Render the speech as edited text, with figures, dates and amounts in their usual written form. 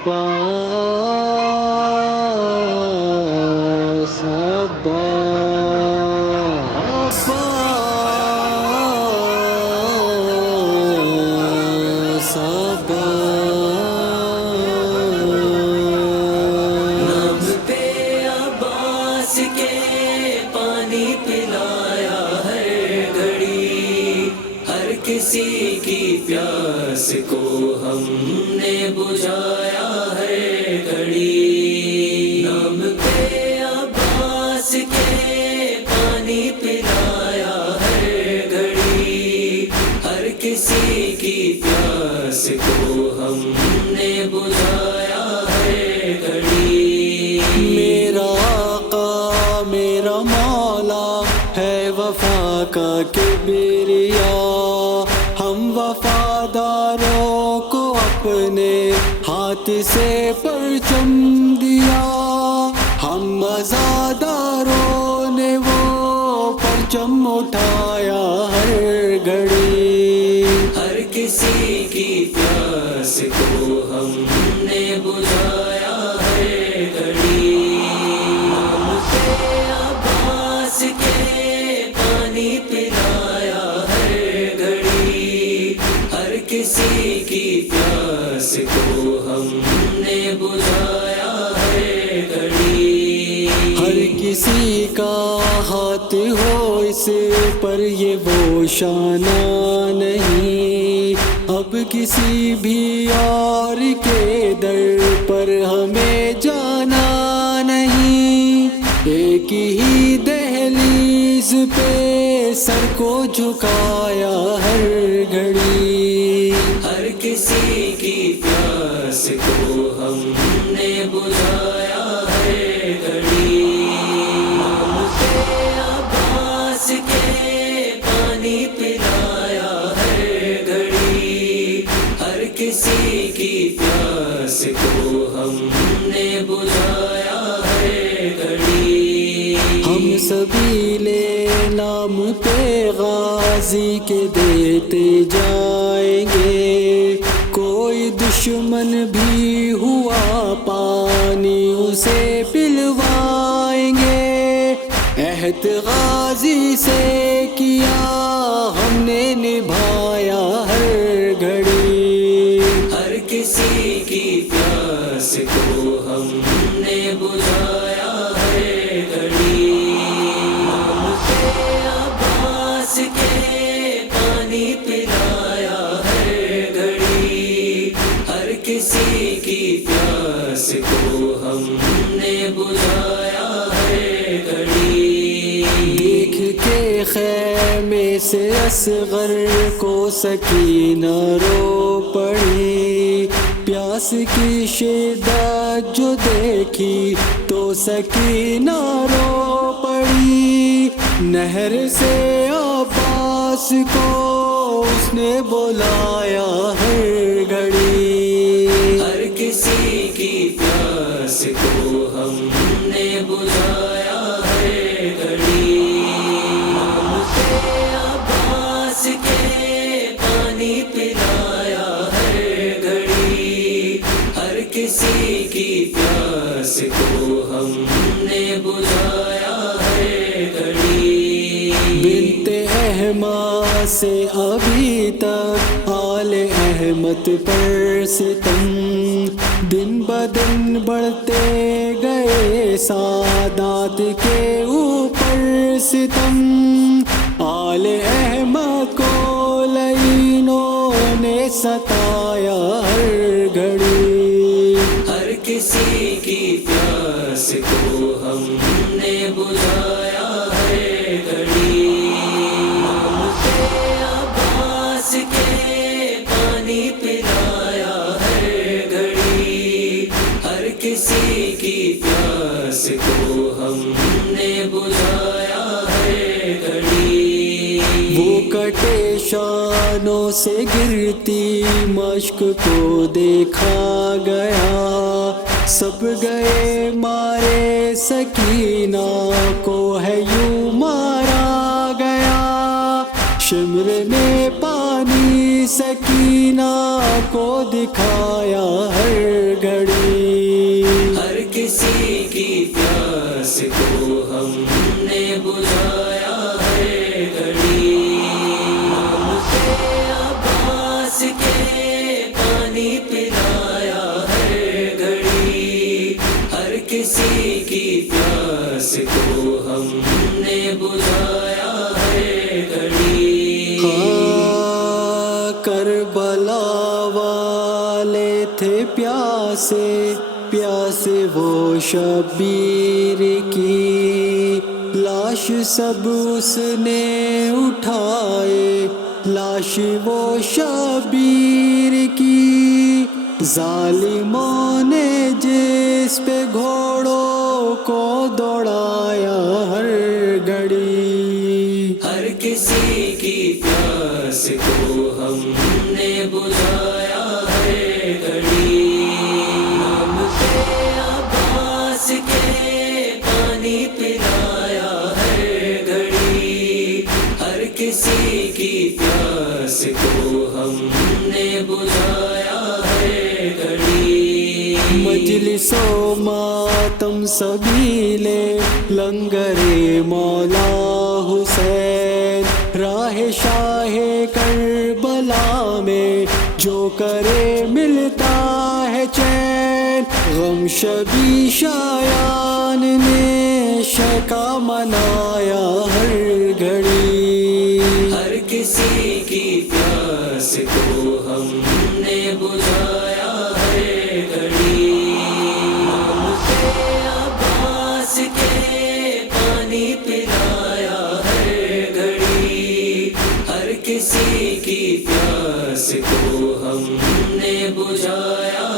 عباس عباس عباس نام پہ عباس کے پانی پلایا ہر گھڑی، ہر کسی کی پیاس کو ہم نے بجھایا ہر گھڑی۔ نام پہ عباس کے پانی پلایا ہر گھڑی، ہر کسی کی پیاس کو ہم نے بجھایا ہر گھڑی۔ میرا آقا میرا مولا ہے وفا کا کبریا، ہم وفاداروں کو اپنے ہاتھ سے پرچم دیا، ہم عزاداروں نے وہ پرچم اٹھایا ہر گھڑی۔ ہر کسی کی پیاس کو ہم نے بجھایا ہر گھڑی۔ نام پہ عباس کے پانی پلایا ہر گھڑی، ہر کسی کی پیاس کو ہم نے بجھایا ہر گھڑی۔ ہر کسی کا ہاتھ ہو اس پر یہ وہ شانہ نہیں، اب کسی بھی اور کے در پر ہمیں جانا نہیں، ایک ہی دہلیز پہ سر کو جھکایا ہر گھڑی۔ ہر کسی کی پیاس کو ہم نے بجھایا ہر گھڑی۔ نام پہ عباس کے پانی پلایا ہر گھڑی، ہر کسی کی پیاس کو ہم نے بجھایا ہر گھڑی۔ ہم سبیلے نام پہ غازی کے دیتے جائیں گے، کوئی دشمن بھی ہوا پانی اسے پلوائیں گے، عہد غازی سے کیا ہم نے نبھایا ہر گھڑی۔ ہر کسی کی پیاس کو ہم نے بجھایا ہر گھڑی۔ نام پہ عباس کے پانی پلایا ہر گھڑی، ہر کسی کی پیاس کو ہم نے بجھایا ہر گھڑی۔ دیکھ کے خیمے سے اصغر کو سکینہ رو پڑی، پیاس کی شدت جو دیکھی تو سکینہ رو پڑی، نہر سے عباس کو اس نے بلایا ہر گھڑی۔ ہر کسی کی پیاس کو ہم نے بجھایا ہر گھڑی۔ نام پہ عباس کے پانی پلایا ہر گھڑی، ہر کسی کی پیاس کو ہم نے بجھایا ہر گھڑی۔ بنت احمد سے ابھی تک آل احمد پر ستم، دن بدن بڑھتے گئے سادات کے اوپر ستم، آل احمد کو لعینوں نے ستایا ہر گھڑی۔ ہر کسی کی پیاس کو ہم نے بجھایا ہر گھڑی۔ نام پہ عباس کے پانی پلایا ہر گھڑی، ہر کسی کی پیاس کو ہم نے بجھایا ہر گھڑی۔ وہ کٹے شانوں سے گرتی مشک کو دیکھا گیا، سب گئے مارے سکینہ کو ہے یوں مارا گیا، شمر نے پانی بھی سکینہ کو دکھایا ہر گھڑی، ہر کسی کی پیاس کو ہم نے بجھایا ہر گھڑی، نام عباس کے پانی پلایا ہر گھڑی، ہر کسی کی پیاس کو ہم نے بجھایا ہر گھڑی۔ کربلا والے تھے پیاسے پیاسے وہ شبیر کی، لاش سب اس نے اٹھائے لاش وہ شبیر کی، ظالموں نے جس پہ گھوڑوں کو دوڑایا ہر گھڑی، ہر کسی کی پیاس کو ہم نے بجھایا ہر گھڑی، نام عباس کے پانی پلایا ہر گھڑی، ہر کسی کی پیاس کو ہم نے بجھایا ہر گھڑی۔ مجلس و ماتم سبھی لے لنگر مولا حسین، راہ شاہ کربلا میں جو کرے ملتا ہے چین، غم شبی شایان نے شکا منایا ہر گھڑی، ہر کسی کی پیاس کو ہم نے بجھایا ہر گھڑی، نام عباس کے پانی پلایا ہر گھڑی، ہر کسی کی پیاس کو ہم نے بجھایا